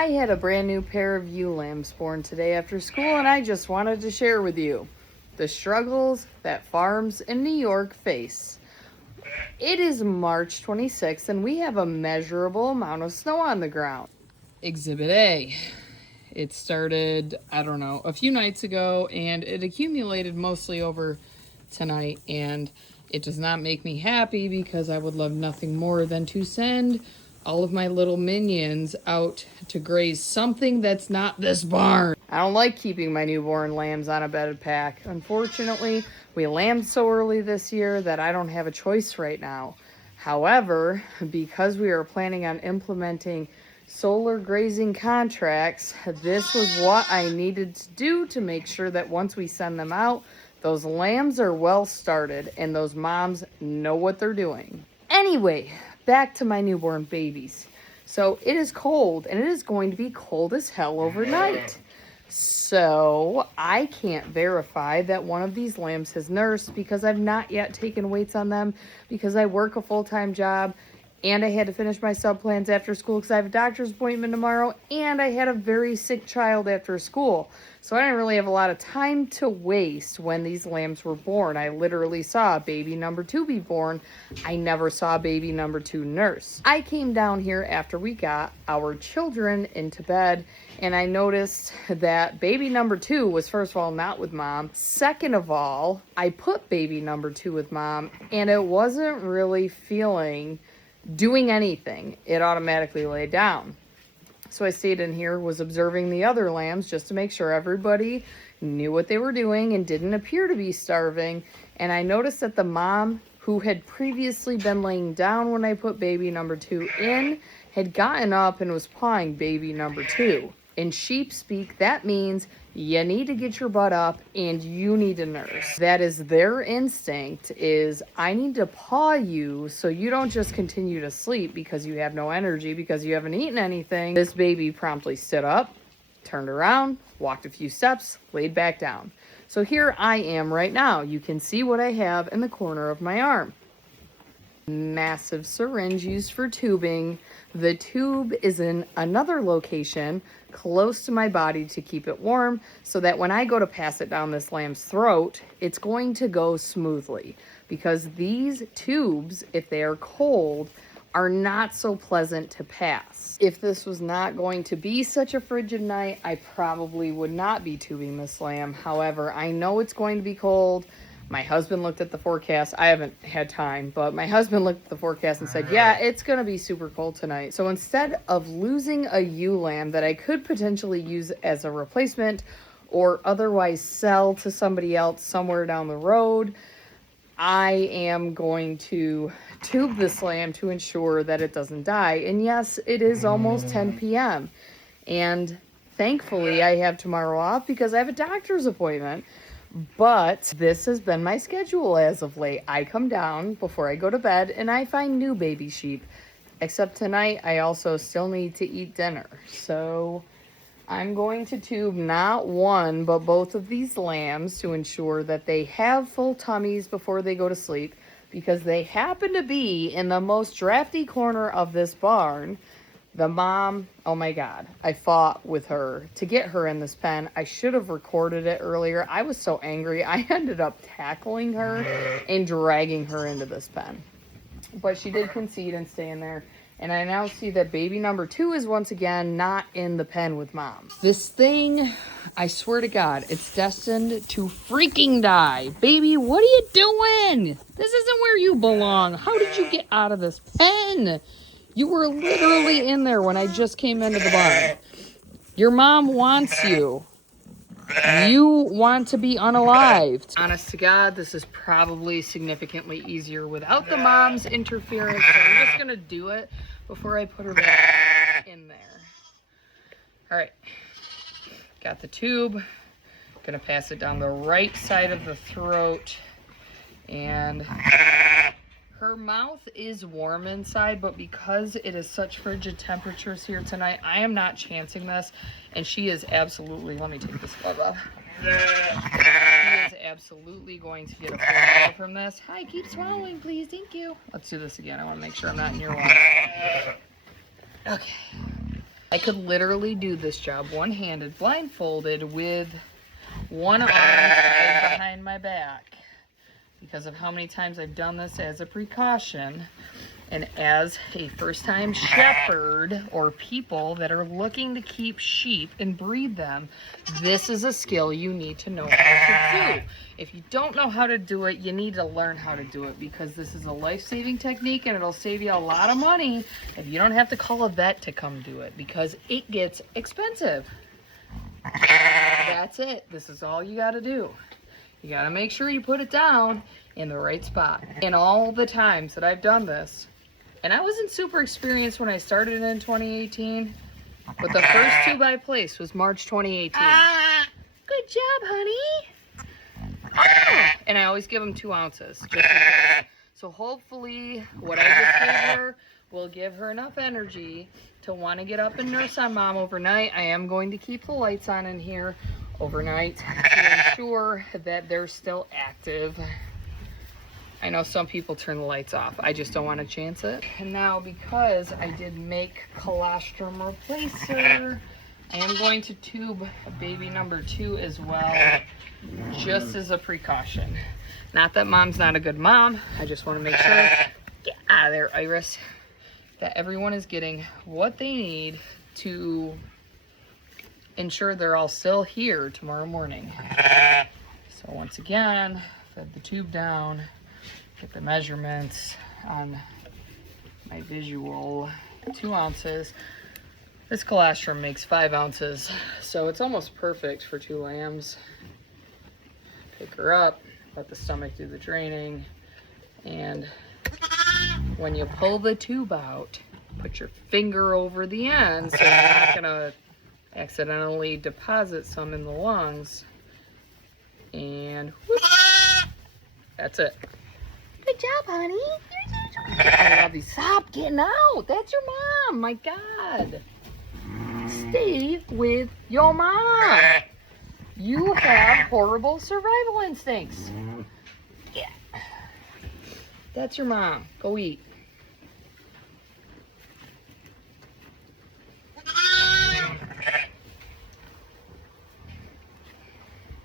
I had a brand new pair of ewe lambs born today after school, and I just wanted to share with you the struggles that farms in New York face. It is March 26th, and we have a measurable amount of snow on the ground. Exhibit A. It started, a few nights ago, and it accumulated mostly over tonight, and it does not make me happy because I would love nothing more than to send all of my little minions out to graze something that's not this barn. I don't like keeping my newborn lambs on a bedded pack. Unfortunately, we lambed so early this year that I don't have a choice right now. However, because we are planning on implementing solar grazing contracts, this was what I needed to do to make sure that once we send them out, those lambs are well started and those moms know what they're doing. Anyway, back to my newborn babies. So it is cold, and it is going to be cold as hell overnight. So I can't verify that one of these lambs has nursed because I've not yet taken weights on them because I work a full-time job and I had to finish my sub plans after school because I have a doctor's appointment tomorrow, and I had a very sick child after school. So I didn't really have a lot of time to waste when these lambs were born. I literally saw baby number 2 be born. I never saw baby number 2 nurse. I came down here after we got our children into bed, and I noticed that baby number 2 was, first of all, not with mom. Second of all, I put baby number 2 with mom, and it wasn't really doing anything. It automatically laid down. So I stayed in here, was observing the other lambs just to make sure everybody knew what they were doing and didn't appear to be starving. And I noticed that the mom, who had previously been laying down when I put baby number 2 in, had gotten up and was pawing baby number 2. In sheep speak, that means you need to get your butt up and you need to nurse. That is their instinct, is I need to paw you so you don't just continue to sleep because you have no energy because you haven't eaten anything. This baby promptly stood up, turned around, walked a few steps, laid back down. So here I am right now. You can see what I have in the corner of my arm. Massive syringe used for tubing. The tube is in another location close to my body to keep it warm so that when I go to pass it down this lamb's throat, it's going to go smoothly, because these tubes, if they are cold, are not so pleasant to pass. If this was not going to be such a frigid night, I probably would not be tubing this lamb. However, I know it's going to be cold. My husband looked at the forecast. I haven't had time, but my husband looked at the forecast and said, yeah, it's going to be super cold tonight. So instead of losing a ewe lamb that I could potentially use as a replacement or otherwise sell to somebody else somewhere down the road, I am going to tube this lamb to ensure that it doesn't die. And yes, it is almost 10 p.m. And thankfully, I have tomorrow off because I have a doctor's appointment. But this has been my schedule as of late. I come down before I go to bed and I find new baby sheep. Except tonight, I also still need to eat dinner. So I'm going to tube not one, but both of these lambs to ensure that they have full tummies before they go to sleep, because they happen to be in the most drafty corner of this barn. The mom, oh my God, I fought with her to get her in this pen. I should have recorded it earlier. I was so angry. I ended up tackling her and dragging her into this pen. But she did concede and stay in there. And I now see that baby number 2 is once again not in the pen with mom. This thing, I swear to God, it's destined to freaking die. Baby, what are you doing? This isn't where you belong. How did you get out of this pen? You were literally in there when I just came into the barn. Your mom wants you. You want to be unalived. Honest to God, this is probably significantly easier without the mom's interference. So I'm just going to do it before I put her back in there. All right. Got the tube. Going to pass it down the right side of the throat. And her mouth is warm inside, but because it is such frigid temperatures here tonight, I am not chancing this. And she is absolutely, let me take this glove off. She is absolutely going to get a full from this. Hi, keep swallowing, please. Thank you. Let's do this again. I want to make sure I'm not in your water. Okay. I could literally do this job one-handed, blindfolded, with one arm tied behind my back because of how many times I've done this as a precaution. And as a first-time shepherd or people that are looking to keep sheep and breed them, this is a skill you need to know how to do. If you don't know how to do it, you need to learn how to do it, because this is a life-saving technique and it'll save you a lot of money if you don't have to call a vet to come do it, because it gets expensive. That's it. This is all you got to do. You got to make sure you put it down in the right spot. In all the times that I've done this, and I wasn't super experienced when I started in 2018, but the first tube I placed was March 2018. Good job, honey. Oh, and I always give them 2 ounces. Just in case. So hopefully what I just gave her will give her enough energy to want to get up and nurse on mom overnight. I am going to keep the lights on in here overnight to ensure that they're still active. I know some people turn the lights off. I just don't want to chance it. And now, because I did make colostrum replacer, I am going to tube baby number 2 as well, just as a precaution. Not that mom's not a good mom. I just want to make sure, get out of there, Iris, that everyone is getting what they need to ensure they're all still here tomorrow morning. So once again, fed the tube down. Get the measurements on my visual. 2 ounces. This colostrum makes 5 ounces, so it's almost perfect for 2 lambs. Pick her up, let the stomach do the draining, and when you pull the tube out, put your finger over the end so you're not gonna accidentally deposit some in the lungs. And whoop, that's it. Good job, honey. I love these. Stop getting out. That's your mom. My God. Stay with your mom. You have horrible survival instincts. Yeah. That's your mom. Go eat.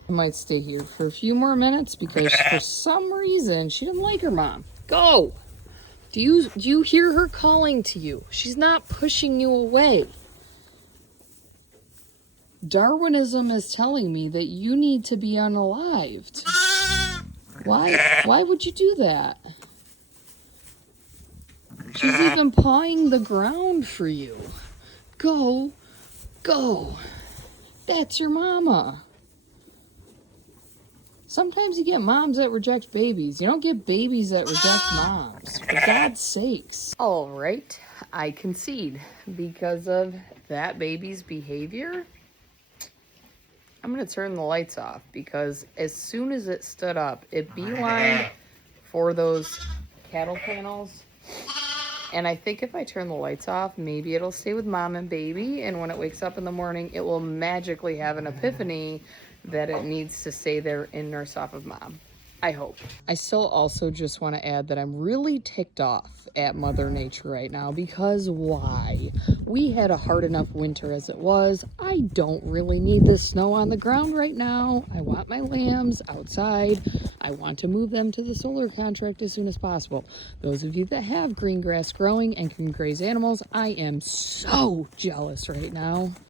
I might stay here for a few more minutes because for some reason she didn't like her mom. Go! Do you hear her calling to you? She's not pushing you away. Darwinism is telling me that you need to be unalived. Why would you do that? She's even pawing the ground for you. Go. That's your mama. Sometimes you get moms that reject babies. You don't get babies that reject moms. For God's sakes. All right, I concede. Because of that baby's behavior, I'm going to turn the lights off. Because as soon as it stood up, it beelined for those cattle panels. And I think if I turn the lights off, maybe it'll stay with mom and baby. And when it wakes up in the morning, it will magically have an epiphany that it needs to stay there and nurse off of mom. I hope. I still also just want to add that I'm really ticked off at Mother Nature right now, because why? We had a hard enough winter as it was. I don't really need the snow on the ground right now. I want my lambs outside. I want to move them to the solar contract as soon as possible. Those of you that have green grass growing and can graze animals, I am so jealous right now.